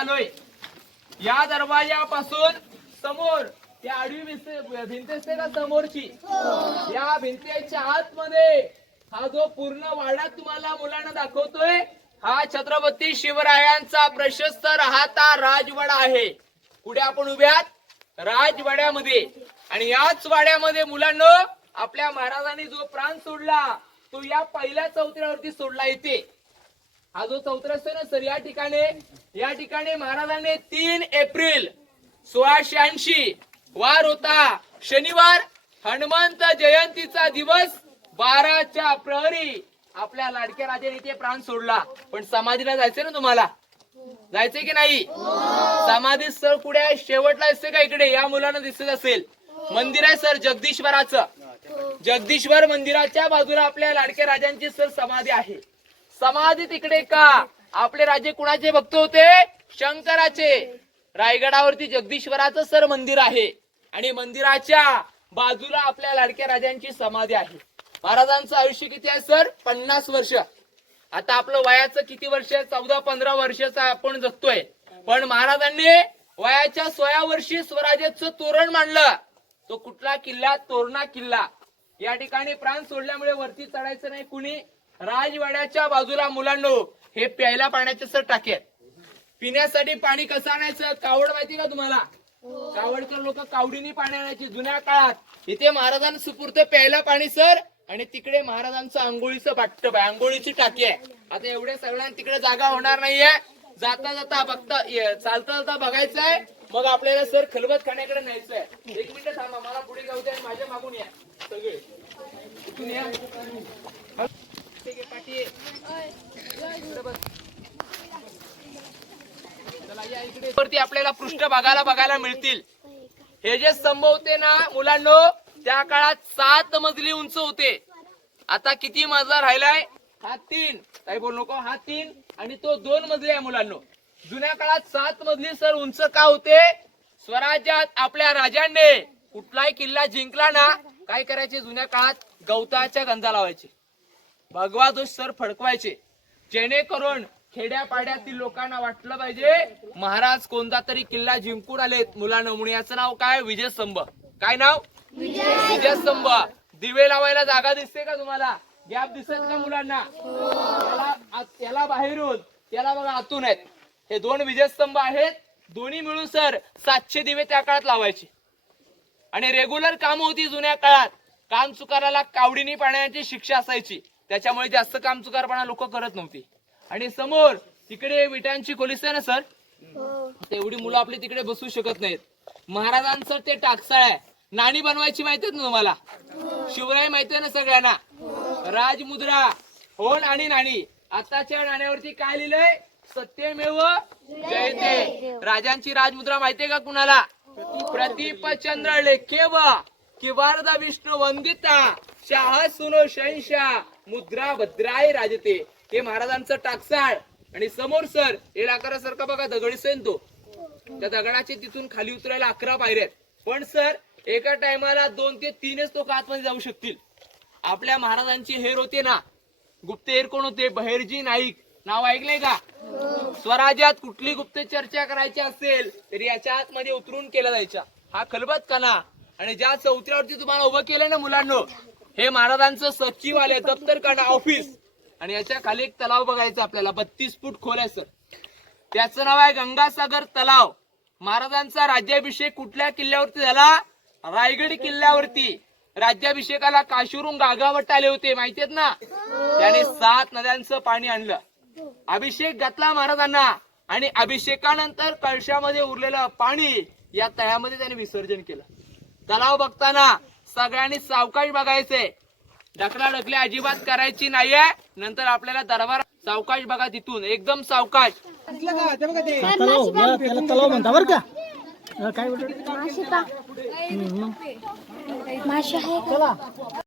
आलोय. या दरवाजापासून समोर त्या आडवी भिंत असते ना समोरची. या भिंतीच्या आतमध्ये हा जो पूर्ण वाडा तुम्हाला मुलांना दाखवतोय हा छत्रपती शिवरायांचा प्रशस्त राहता राजवाडा आहे. पुढे आपण उभ्यात राजवाड्यामध्ये. आणि याच वाड्यामध्ये मुलांना आपल्या महाराजांनी जो प्राण सोडला तो या पहिल्या चौथऱ्यावरती सोडला येते हा जो चौथरा असतो ना सर या ठिकाणी या ठिकाणी महाराजांनी तीन एप्रिल सोळाशे ऐंशी वार होता. शनिवार हनुमंत जयंतीचा दिवस. बाराच्या प्रहरी आपल्या लाडक्या राजाने इथे प्राण सोडला. पण समाधीला जायचंय ना तुम्हाला? जायचंय की नाही? समाधी स्थळ कुठे आहे शेवटला असते का इकडे? या मुलांना दिसत असेल. मंदिर आहे सर जगदीश्वराचं. जगदीश्वर मंदिराच्या बाजूला आपल्या लाडक्या राजांची सर समाधी आहे. समाधी तिकडे का? आपले राजे कुणाचे भक्त होते? शंकराचे. रायगडावरती जगदीश्वराचं सर मंदिर आहे. आणि मंदिराच्या बाजूला आपल्या लाडक्या राजांची समाधी आहे. महाराजांचं आयुष्य किती आहे सर? पन्नास वर्ष. आता आपलं वयाचं किती वर्ष आहे? चौदा पंधरा वर्षाचं आपण जगतोय. पण महाराजांनी वयाच्या सोळा वर्षी स्वराज्याचं तोरण मांडलं. तो कुठला किल्ला? तोरणा किल्ला. या ठिकाणी प्राण सोडल्यामुळे वरती चढायचं नाही कुणी. राजवाड्याच्या बाजूला मुलांनो हे प्यायला पाण्याचे सर टाके पिण्यासाठी पाणी कसं आणायचं? कावड माहिती का तुम्हाला? कावडकर लोक कावडीने पाणी आणायची जुन्या काळात. इथे महाराजांना सुपूर्त प्यायला पाणी सर. आणि तिकडे महाराजांचं आंघोळीचं बाटप आहे आंघोळीची टाकी आहे. आता एवढ्या सगळ्यांना तिकडे जागा होणार नाहीये. जाता जाता बघता ये- चालता जाता बघायचंय. मग आपल्याला सर खलबत खाण्याकडे न्यायचंय. एक मिनिट थांबा मला पुढे जाऊ द्या माझ्या मागून या. सगळे. वरती आपल्याला पृष्ठभागाला बघायला मिळतील. हे जे स्तंभ होते ना मुलांनो त्या काळात सात मजली उंच होते. आता किती मजला राहिलाय? हा तीन. काही बोल नको. हा तीन आणि तो दोन मजली आहे मुलांनो. जुन्या काळात सात मजली सर उंच का होते? स्वराज्यात आपल्या राजांनी कुठलाही किल्ला जिंकला ना काय करायचे? जुन्या काळात गवताच्या गंजा लावायचे. भगवा ध्वज सर फडकवायचे. जेणेकरून खेड्यापाड्यातील लोकांना वाटलं पाहिजे महाराज कोणता तरी किल्ला जिंकून आलेत. मुलांना म्हणून याचं नाव काय? विजयस्तंभ. काय नाव? विजयस्तंभ. दिवे लावायला जागा दिसते का तुम्हाला? गॅप दिसत का मुलांना? त्याला त्याला बाहेरून त्याला बघा आतून आहेत. हे दोन विजयस्तंभ आहेत. दोन्ही मिळून सर सातशे दिवे त्या काळात लावायचे. आणि रेग्युलर काम होती जुन्या काळात. काम चुकाराला कावडीने पाण्याची शिक्षा असायची. त्याच्यामुळे जास्त काम चुकारपणा लोक करत नव्हती. आणि समोर तिकडे विटांची खोलीस आहे ना सर? तेवढी मुलं आपली तिकडे बसू शकत नाहीत. महाराजांचं ते टाकसाळ आहे. नाणी बनवायची माहिती ना तुम्हाला? शिवराय माहिती आहे ना सगळ्यांना? राजमुद्रा होन आणि नाणी. आताच्या नाण्यावरती काय लिहिलंय? सत्यमेव जयते. राजांची राजमुद्रा माहितीये का कुणाला? प्रदीप चंद्र लेखेव किवारदा विष्णू वंदिता. शाह सुनो शैशा मुद्रा भद्राय राजते. हे महाराजांचं टाकसाळ. आणि समोर सर हे आकारासारखा बघा दगडी सैन तो त्या दगडाचे तिथून खाली उतरायला अकरा पायऱ्या पण सर एका टायमाला दोन ते तीनच तो आतमध्ये जाऊ शकतील. आपल्या महाराजांची हेर होते ना. गुप्तहेर कोण होते? बहेरजी नाईक. नाव ऐकलंय का? स्वराज्यात कुठली गुप्त चर्चा करायची असेल तरी याच्या आतमध्ये उतरून केला जायच्या. हा खलबत काना आणि ज्या चौथऱ्यावरती तुम्हाला उभं केलं ना मुलांना हे महाराजांचं सचिव आले दप्तर कणा ऑफिस आणि याच्या खाली एक तलाव बघायचा आपल्याला. बत्तीस फूट खोल आहे सर त्याचं नाव आहे गंगासागर तलाव. महाराजांचा राज्याभिषेक कुठल्या किल्ल्यावरती झाला? रायगड किल्ल्यावरती. राज्याभिषेकाला काशीवरून गागावट आले होते माहितीयेत ना? त्याने सात नद्यांचं पाणी आणलं. अभिषेक घातला महाराजांना. आणि अभिषेकानंतर कळशामध्ये उरलेलं पाणी या तळ्यामध्ये त्याने विसर्जन केलं. तलाव बघताना सगळ्यांनी सावकाश बघायचंय ढकला ढकली अजिबात करायची नाहीये. नंतर आपल्याला दरबार सावकाश बघा तिथून. एकदम सावकाश. हा तलाव या त्याला तलाव म्हणता बरं का? हा, काय बोलतो मासे का मासे आहे का